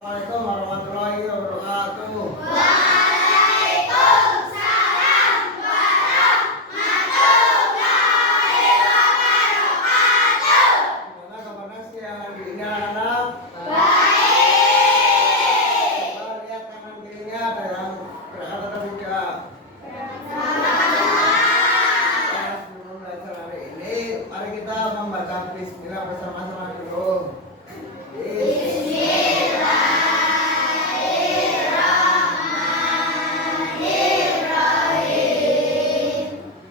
Assalamualaikum warahmatullahi wabarakatuh. Waalaikumsalam warahmatullahi wabarakatuh. Gimana kabarnya siang hari ini anak-anak? Baik. Coba lihat kanan kirinya ada yang berangkat atau tidak? Nah, sebelum belajar hari ini, mari kita membaca Bismillah bersama-sama dulu.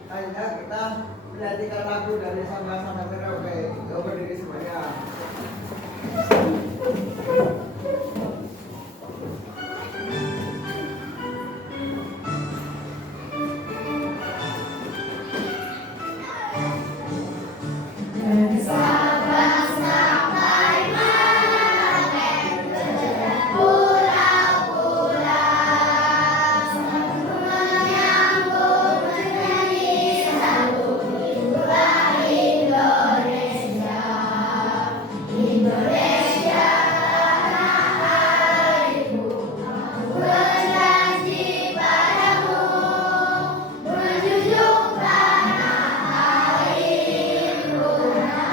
Akhirnya kita menyanyikan lagu dari Sabang sampai Merauke. Yuk berdiri semuanya. Dari Sabang sampai Merauke, pulau-pulau, satu menyambut menyanyi satu itulah Indonesia. Indonesia tanah airku, aku berjanji padamu, menjunjung tanah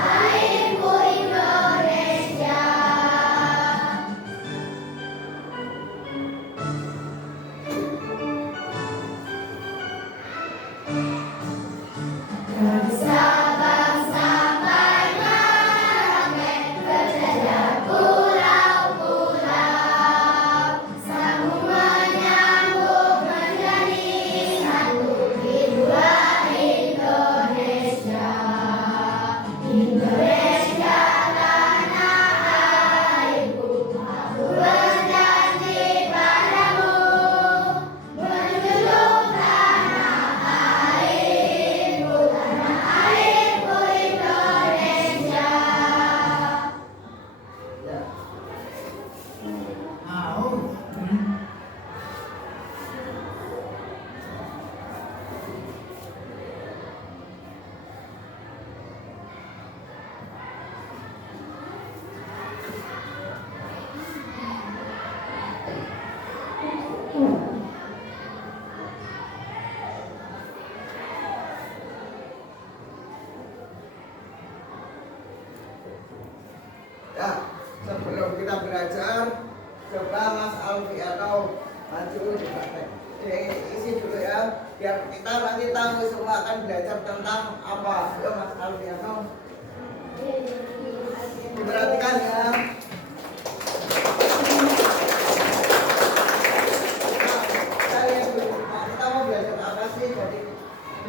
airku Indonesia. Dari Sabang sampai Merauke, berjajar pulau-pulau, sambung menyambut menjadi satu itulah Indonesia. Indonesia tanah airku, aku berjanji padamu, menjunjung tanah airku Indonesia. Ya. Ya, sebelum kita belajar, coba Mas Alfi atau maju dipraktek. Isi dulu ya, biar kita nanti tahu semua akan belajar tentang apa. Yuk Mas Alfi atau diperhatikan ya. Kita lihat dulu, kita mau belajar apa sih? Jadi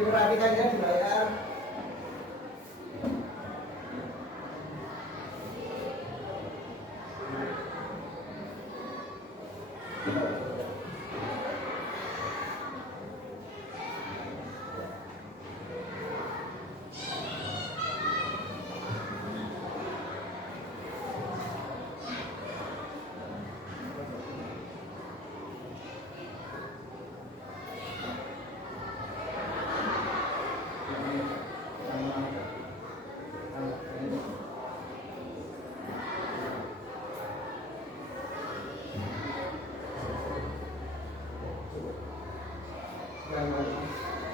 diperhatikan ya di layar.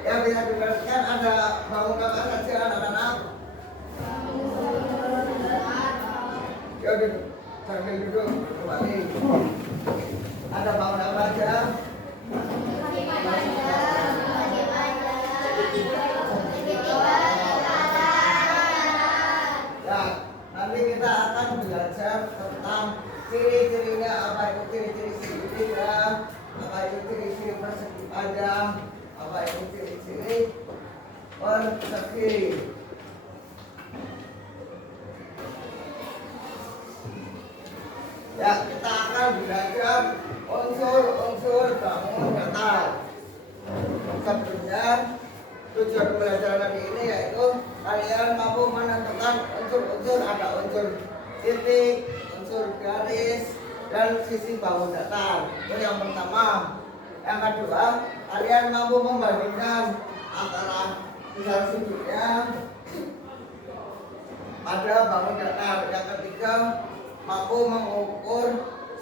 Ya, bisa diperhatikan ada bangun apa saja anak-anak. Ya duduk, sambil duduk kembali. Ada bangun apa aja? Ya, nanti kita akan belajar tentang ciri-cirinya, apa itu ciri-ciri segitiga, apa itu ciri-ciri persegi panjang, apa itu ciri-ciri persegi. Ya, kita akan belajar unsur-unsur bangun datar. Sebelumnya, tujuan pembelajaran hari ini yaitu kalian mampu menentukan unsur-unsur, ada unsur titik, unsur garis, dan sisi bangun datar. Itu yang pertama. Yang kedua, kalian mampu membandingkan antara besar sudutnya pada bangun datar. Yang ketiga, mampu mengukur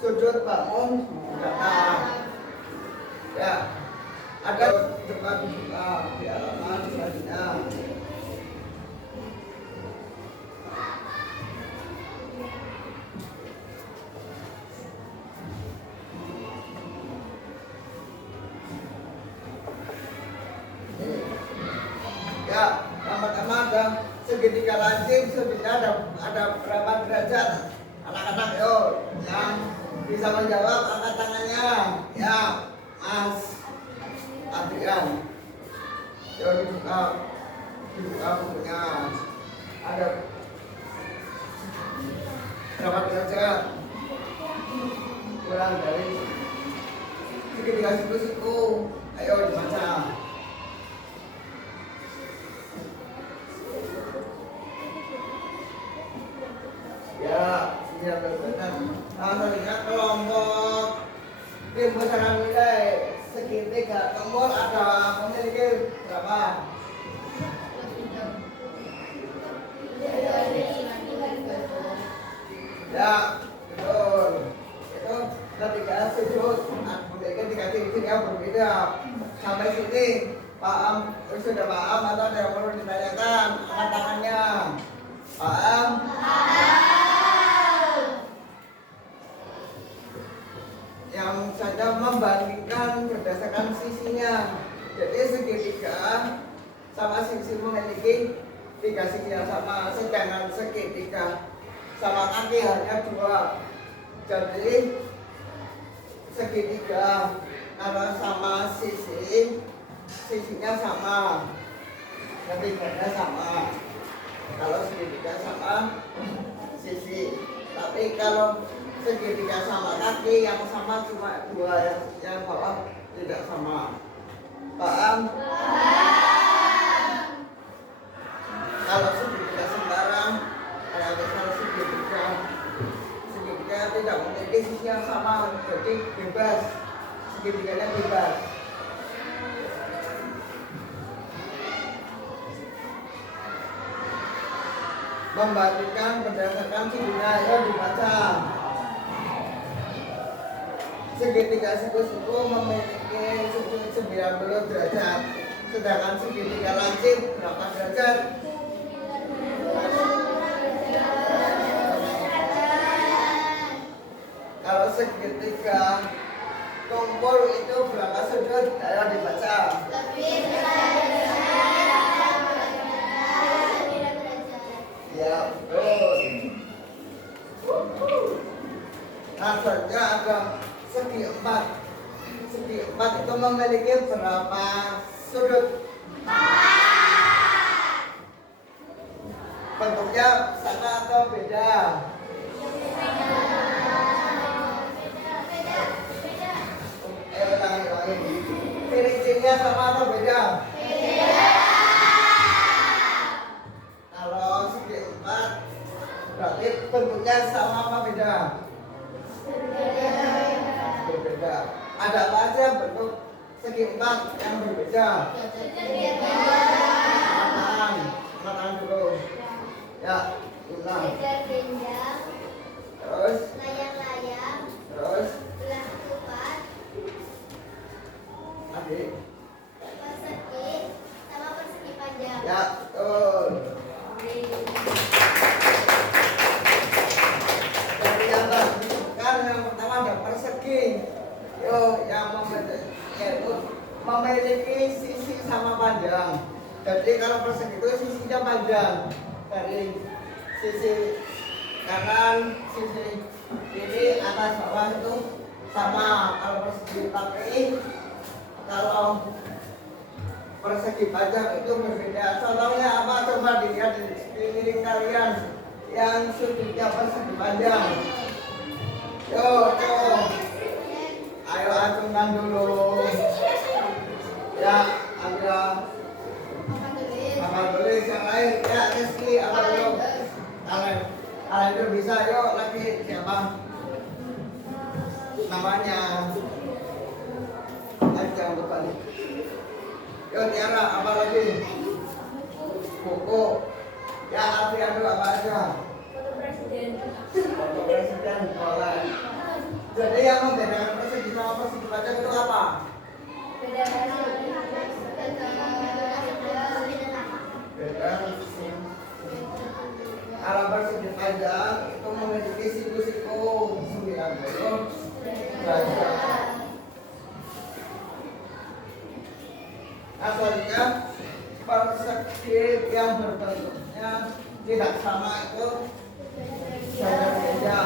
sujud bangun datang. Ya, ada tempat di halaman selanjutnya. Ya, pertama ada segitiga lancip, sebenarnya ada berapa derajat? Anak-anak yo yang bisa menjawab angkat tangannya. Ya, Mas Adrian. Yo dibuka bukunya. Ada berapa derajat? Kurang dari segitiga siku-siku. Ayo dibaca. Ya, 9 Nah, selanjutnya kelompok tim besaran nilai segitiga tombol ada memiliki berapa? Ya, betul. Itu ketika sudut memiliki tiga titik yang berbeda. Sampai sini paham? Sudah paham atau ada yang perlu ditanyakan? Angkat tangannya. Paham? Yang saja membandingkan berdasarkan sisinya. Jadi segitiga sama sisi memiliki tiga sisi yang sama, sedangkan segitiga sama kaki hanya 2. Jadi segitiga kalau sama sisinya sama, ketiganya sama. Kalau segitiga sama sisi, tapi kalau segitiga sama kaki yang sama cuma 2, yang bawah tidak sama. Paham? Kalau segitiga sembarang, kalau segitiga tidak memiliki sisi yang sama, jadi bebas, segitiganya bebas. Membandingkan berdasarkan sudutnya, ayo dibaca. Segitiga siku-siku memiliki sudut 90 derajat, sedangkan segitiga lancip berapa derajat? Kalau segitiga tombol itu berapa sudut? Ayo dibaca. Ya, betul. Rasanya ada segi 4. Segi 4 itu memiliki berapa sudut? Bentuknya sama atau beda? Ciri-cirinya sama atau beda? Kalau segi 4 berarti bentuknya sama apa beda? Berbeda. Ada apa aja bentuk segi 4 yang berbeda? Makanan dulu. Ya, ulang. Terus? Layang-layang. Terus? Gelas ketupat. Adik. Persegi sama persegi panjang. Ya, betul. Jadi yang kan yang pertama ada persegi. Yo, yang memiliki sisi sama panjang. Jadi kalau persegi itu sisinya panjang. Dari sisi kanan, sisi kiri, atas bawah itu sama. Kalau persegi pakai, kalau persegi panjang itu berbeda. Contohnya apa? Coba dilihat di sekeliling kalian yang sudutnya persegi panjang. Yo, ayo acungkan dulu. Ya, ada apa tulis yang lain? Ya, Rizky, apa dulu? Kalian itu bisa, yuk lagi siapa? Namanya? Ayo jangan lupa nih. Yuk Tiara, apa lagi? Buku. Ya, Adrian dulu apa aja? Foto presiden. Foto presiden, boleh. Jadi yang membedakan persegi sama persegi panjang itu apa? Beda Beda. Kalau persegi panjang itu memiliki siku-siku 90 derajat. Asalnya persegi yang berbentuknya tidak sama itu beda-beda.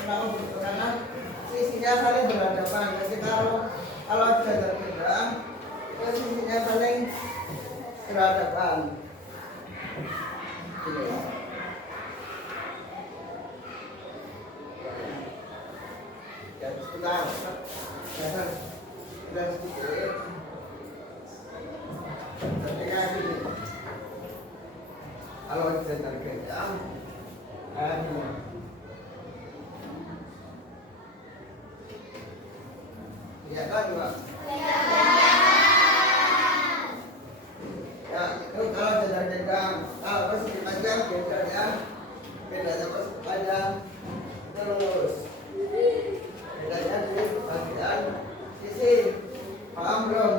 Kenapa begitu? Karena sisinya saling berhadapan. Jadi kalau jajar beda, itu sisinya saling berhadapan. Gitu ya. Ya, sebentar. Dan sedikit. Ketika gini, kalau jajar beda, gini. Iya kan, Pak? Ya, itu kalau jajar gedang, kalau persegi panjang bedanya persegi panjang terus bedanya di bagian sisi. Paham belum?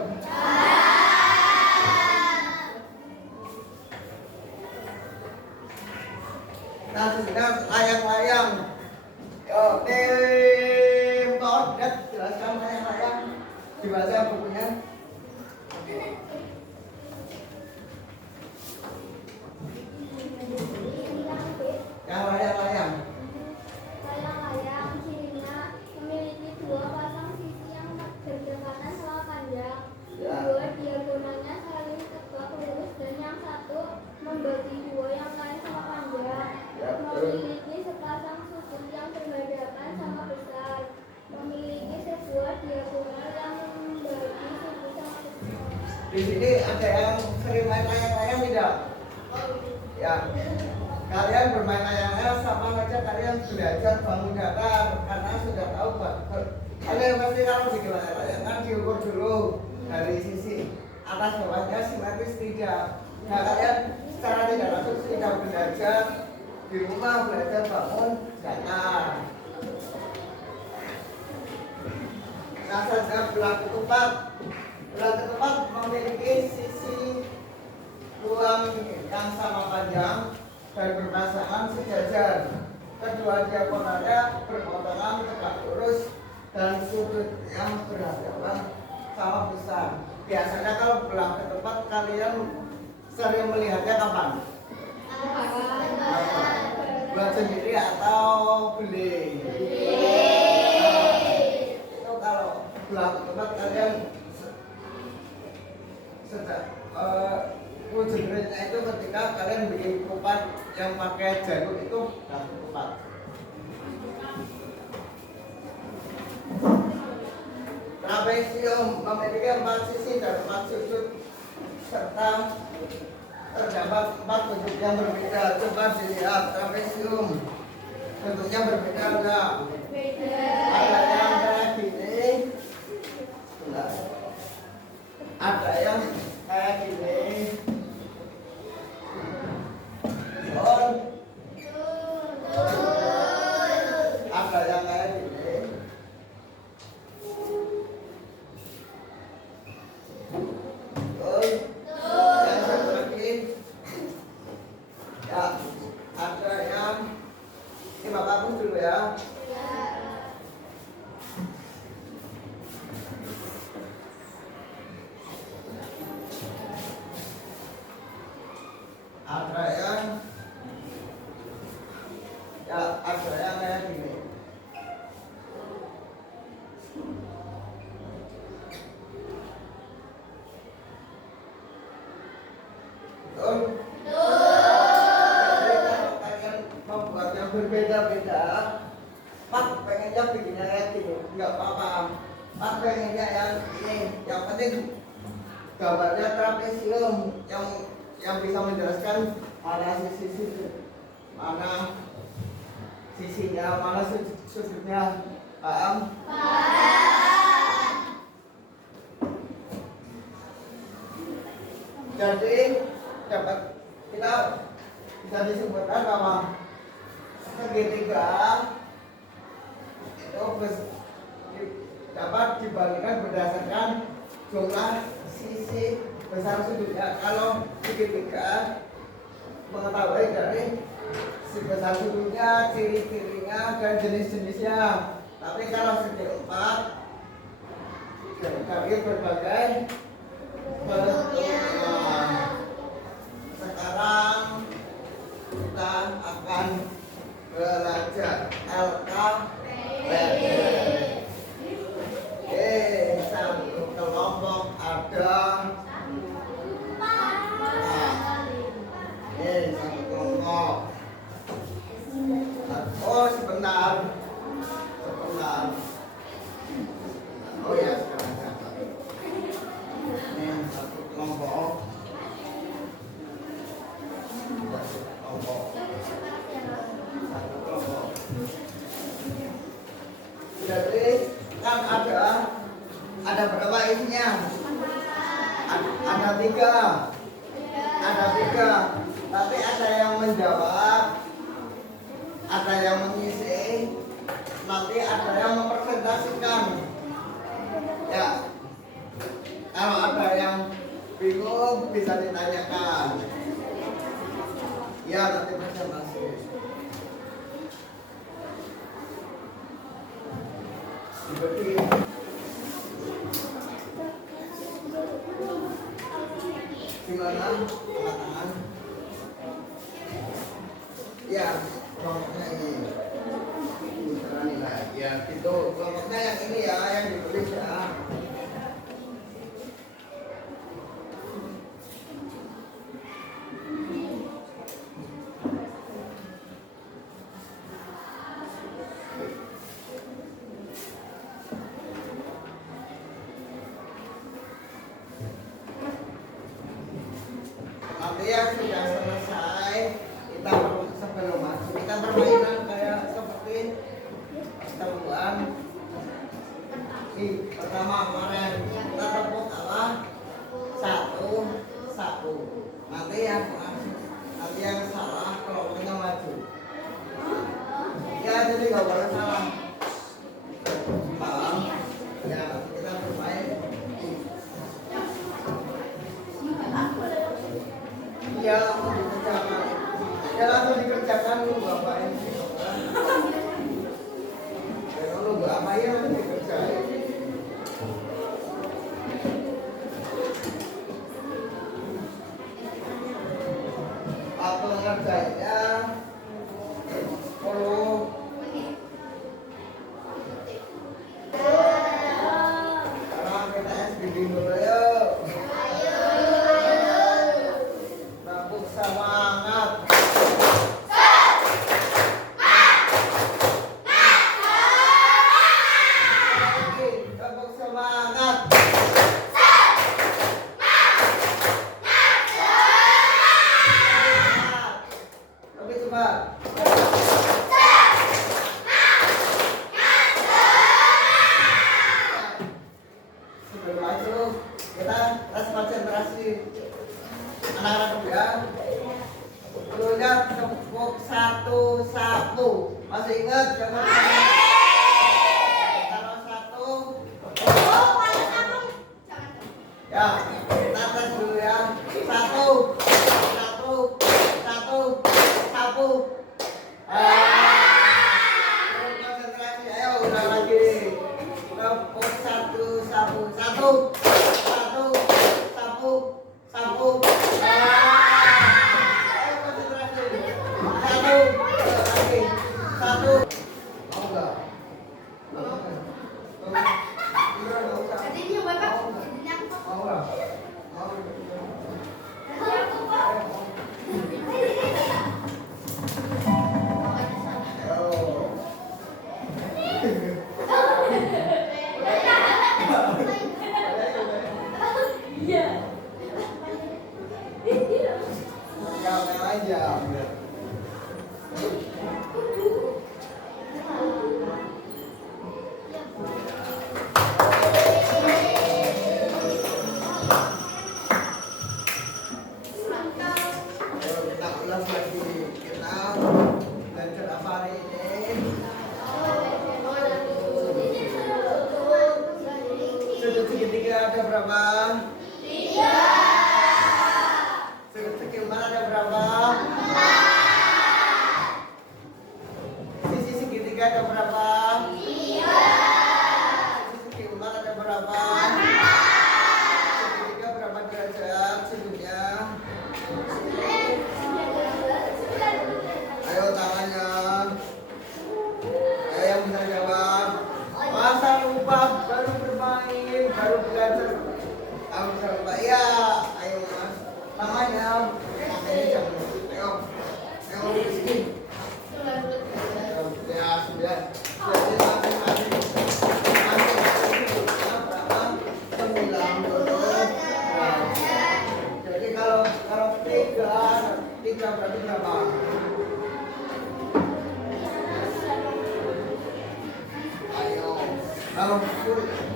Nah, sekarang layang-layang. Yo, tim Todet, jelaskan layang-layang. Dibaca bukunya. Yang layang-layang. Layang-layang cirinya memiliki dua pasang sisi yang berdekatan selama panjang. Ya. Dua diagonalnya saling tegak lurus dan yang satu membagi dua yang lain sama panjang. Ya, betul. Memiliki sepasang sudut yang berhadapan sama besar. Memiliki sebuah diagonal yang membagi sudut sama besar. Di sini ada yang sering main layang-layang tidak? Ya. Kalian bermain layang-layang sama aja kalian belajar bangun datar karena sudah tahu kalian pasti kalau bikin layang-layang kan diukur dulu dari sisi atas bawahnya simetris tidak. Nah, kalian secara tidak langsung sudah belajar di rumah belajar bangun datar. Nah, saja belah ketupat. Belah ketupat memiliki sisi ruang yang sama panjang dan berpasangan sejajar. Kedua diagonalnya berpotongan tegak lurus dan sudut yang berhadapan sama besar. Biasanya kalau belah ketupat kalian sering melihatnya kapan? Buat sendiri atau beli? Itu kalau belah ketupat kalian wujud realnya itu ketika kalian bikin ketupat yang pakai jarum itu belah ketupat. Trapesium memiliki 4 sisi dan 4 sudut serta terdapat 4 bentuk yang berbeda. Coba dilihat trapesium bentuknya berbeda enggak? Ada yang kayak gini, benar. Ada yang kayak gini. Ada yang kayak gini. Yang satu lagi. Ya, ada yang ini Bapak pun dulu ya. Ada yang kayak gini. Betul? Jadi kalau kalian membuat yang berbeda-beda, Pak pengennya bikinnya kayak gini, nggak apa-apa. Pak pengennya yang ini, yang penting gambarnya trapesium yang bisa menjelaskan mana sisi mana sisinya, mana sudutnya. Paham? Jadi dapat kita bisa disebutkan bahwa segitiga itu itu dapat dibandingkan berdasarkan jumlah sisi besar sudutnya. Kalau segitiga mengetahui dari si besar sudutnya, ciri-cirinya, dan jenis-jenisnya. Tapi kalau segi empat dari berbagai bentuknya. Sekarang kita akan belajar LKPD. Satu kelompok ada satu kelompok. Oh sebentar. Oh ya sekarang catat. Ini satu kelompok. Jadi kan ada berapa isinya? Ada tiga. Tapi ada yang menjawab, ada yang mengisi, nanti ada yang mempresentasikan. Ya, kalau ada yang bingung bisa ditanyakan. Ya, nanti presentasi. Seperti gimana? Tangan. Ya, kelompoknya ini. Pusaran nilai. Ya, itu kelompoknya yang ini ya, yang ditulis ya. Nanti yang sudah selesai sebelum masuk kita permainan kayak seperti temuan pertama kemarin kita tepuk apa satu nanti yang salah kalau kita maju ya jadi nggak boleh salah paham ya kita bermain. Ya langsung dikerjakan lu bapaknya kalau lu bapaknya langsung dikerjain. Apa ngerjainnya 10 sekarang kita SBB dulu yuk. Tepuk semangat. Tepuk semangat. Lebih cepat. Sebelum masuk kita tes konsentrasi anak-anak ya. Dulunya tepuk satu. Masih ingat jangan kalau satu. Ya, kita tes dulu ya. Satu. Konsentrasi, ayo ulang lagi. Tepuk satu. Ayo konsentrasi. Satu. berapa? 3. Segi empat ada berapa? 4. Sisi segitiga ada berapa? 3. Sisi empat ada berapa? 4. Segitiga berapa derajat sudutnya? Ayo tangannya. Ayo yang bisa jawab. Masa lupa baru bermain, baru belajar. Kamu bisa lupa ya. Ayo mas. Tangannya. Ayo. Ayo di sini. Ya 9. Jadi masing-masing. Berapa? 90 derajat. Jadi kalau 3 berarti berapa? Kalau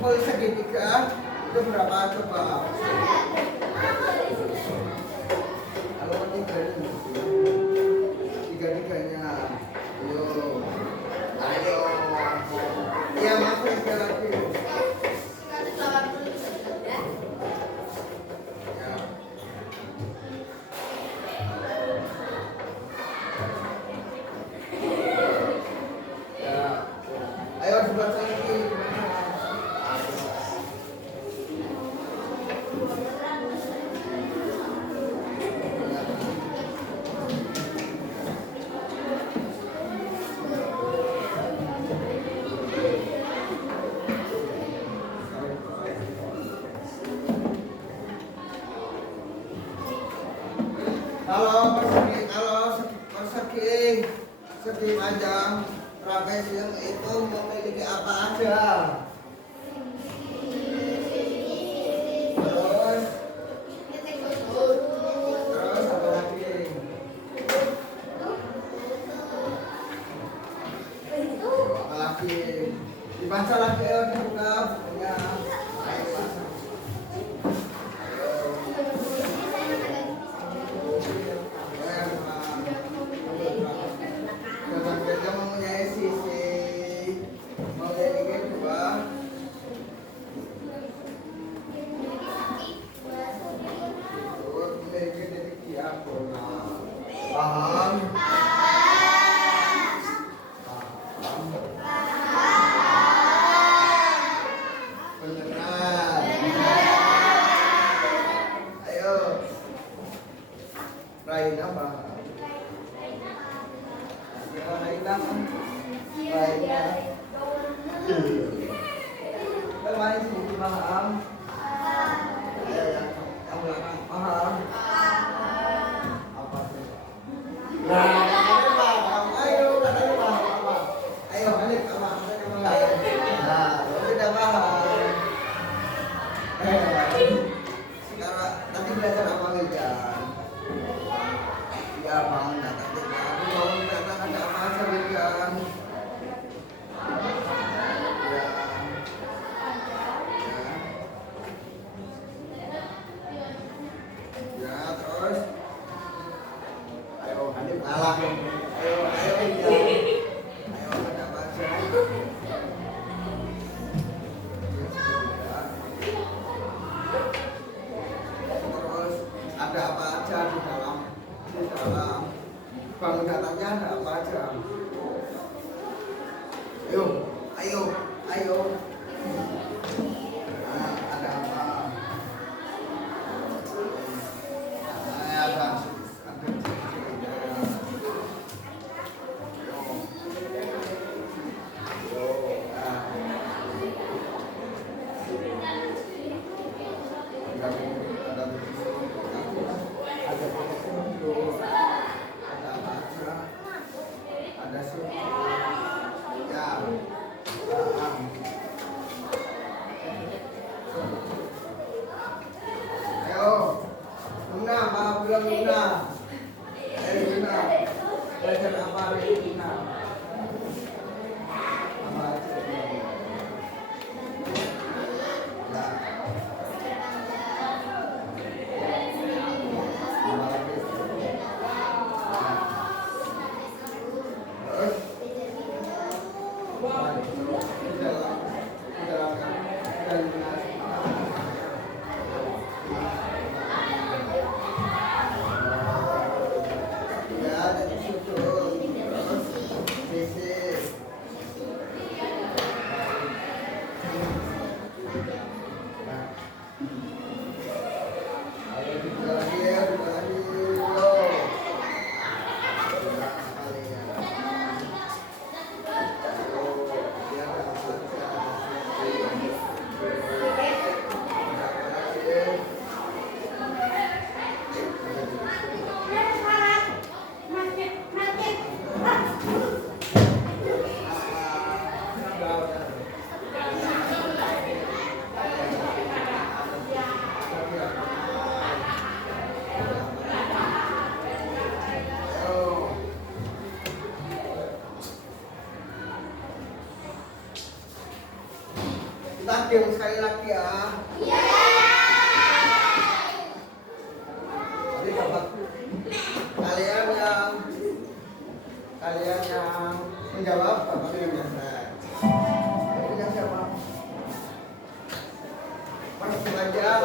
full segitiga itu berapa coba? Kalau tiga-tiganya, ayo, ya masuk sekali lagi. Ya, ayo sebelah lagi. Segi panjang trapesium itu memiliki apa aja? Terus apa lagi? Apa lagi? Dibaca lagi ya, dibuka bukunya. Ayo baca. Kita mempunyai sisi memiliki dua memiliki titik diagonal. Paham? Beneran? Ayo, Raina paham? Termain sini paham? Yang belakang paham? Apa tuh? Nah, ini paham. Ayo, katanya paham apa? Ayo, balik apa? Nah, sudah paham. Sekarang nanti belajar apa aja? Ya, mau nanti mau datang ada apa aja kan? Ya, terus ayo Hanif kalah. Ayo ya. Ayo ada apa aja? Terus ada apa aja di dalam bangun datangnya ada apa aja? Ayo. Nah, ada apa? Ada. Ada suku, ya, Takdim sekali lagi ya. Jadi bapak kalian yang menjawab bapak yang biasa. Ini yang siapa? Mas belajar.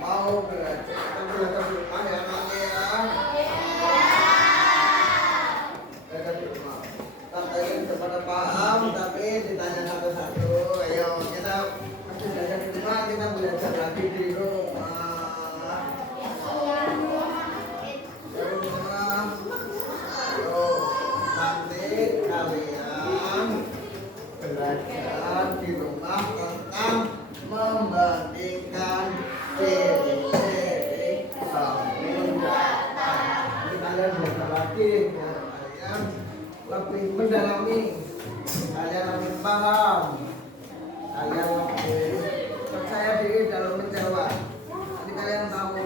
Mau belajar di rumah ya nanti ya. Belajar di rumah. Tapi pada paham tapi ditanya satu-satu. Ayo kita masih belajar di rumah, kita belajar lagi di rumah. Di rumah. Ayo nanti kalian belajar di rumah tentang membandingkan ciri-ciri samudra. Ini kalian belajar lagi ya, kalian lebih mendalami, kalian lebih paham, kalian lebih percaya diri dalam menjawab. Nanti kalian tahu.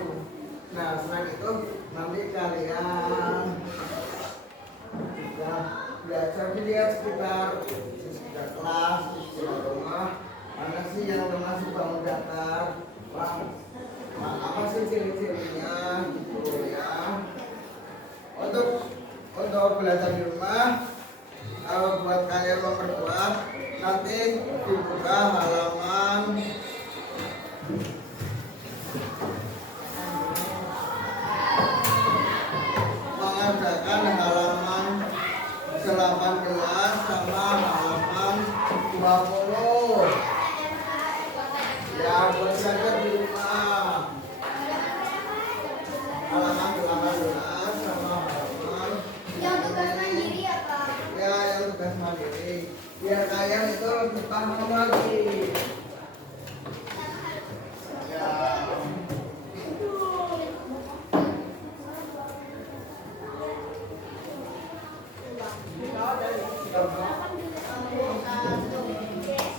Nah selain itu nanti kalian juga belajar dilihat sekitar kelas, di rumah, mana sih yang masih bangun datar, apa sih ciri-cirinya gitu ya. Untuk belajar di rumah, buat kalian memperkuat, nanti dibuka halaman mengerjakan halaman 18 sama halaman 20. Ya, belajar di rumah. Halaman 18 sama halaman Yang tugas mandiri ya Pak? ya yang tugas mandiri. Biar kalian itu lebih paham lagi. Ya.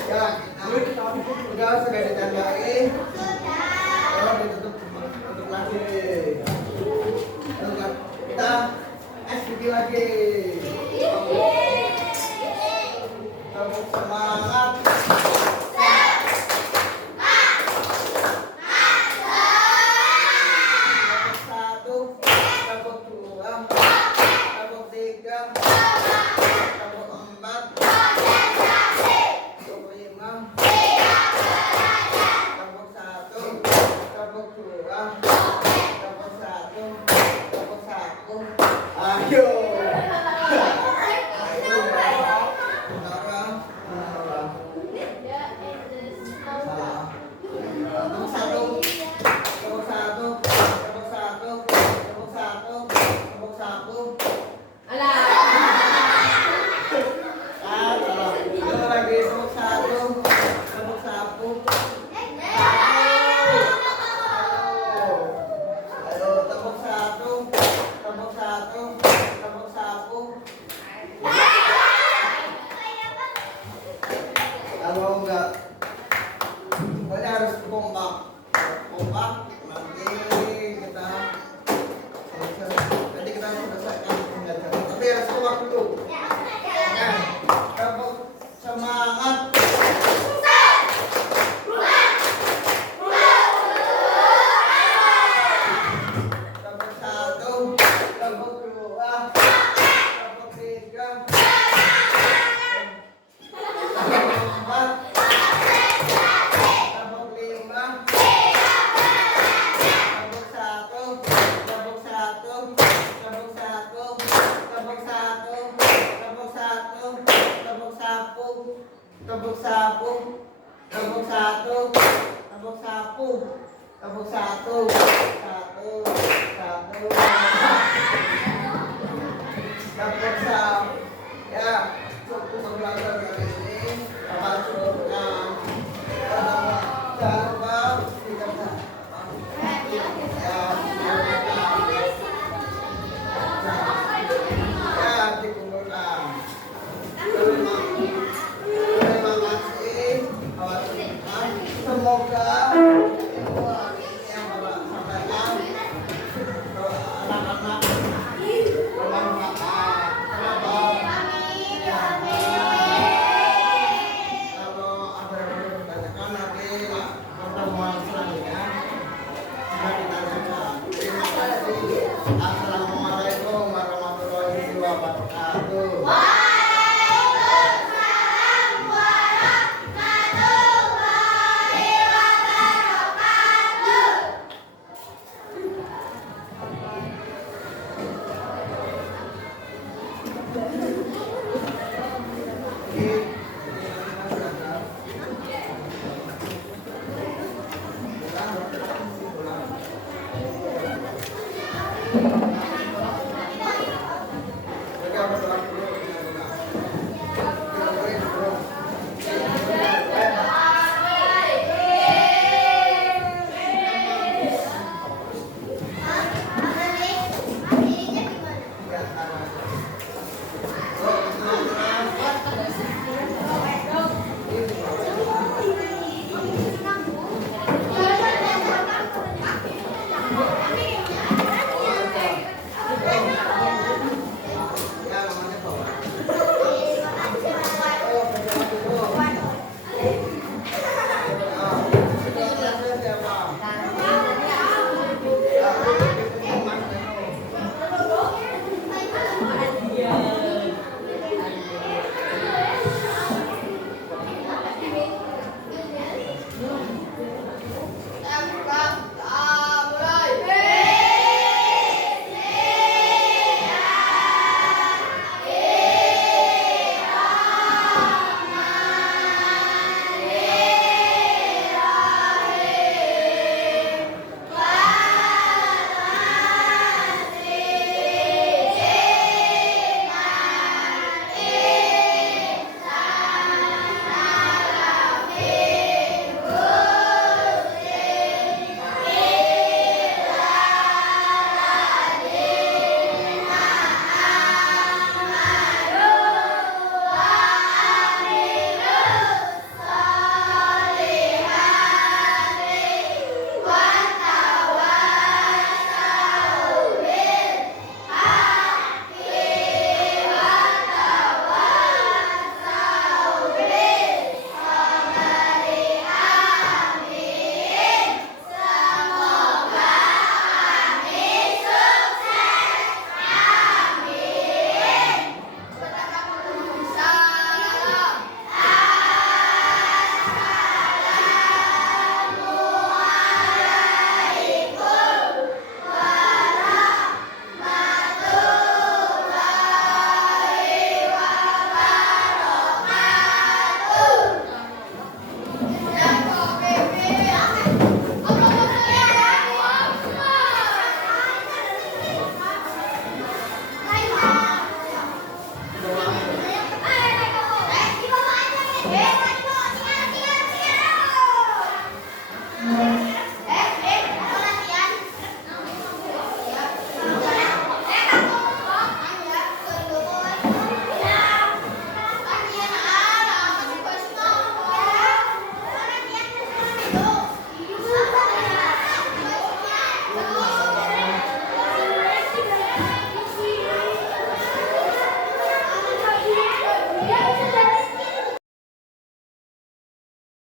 Ya, udah sudah ditandai. Oh, ditutup untuk lagi. Kita SPG lagi. Tepuk semangat. Tepuk 1, tepuk 2, tepuk 3, tepuk 4, tepuk 5, tepuk 1, tepuk 2, tepuk 1, tepuk 1. Ayo. Ayo ya. Sekarang salah. Tepuk 1, tepuk 1, tepuk 1, tepuk 1, tepuk 1. Salah. Itu lagi tepuk 1, tepuk 1. Ayo, tepuk 1, tepuk 1, tepuk Tepuk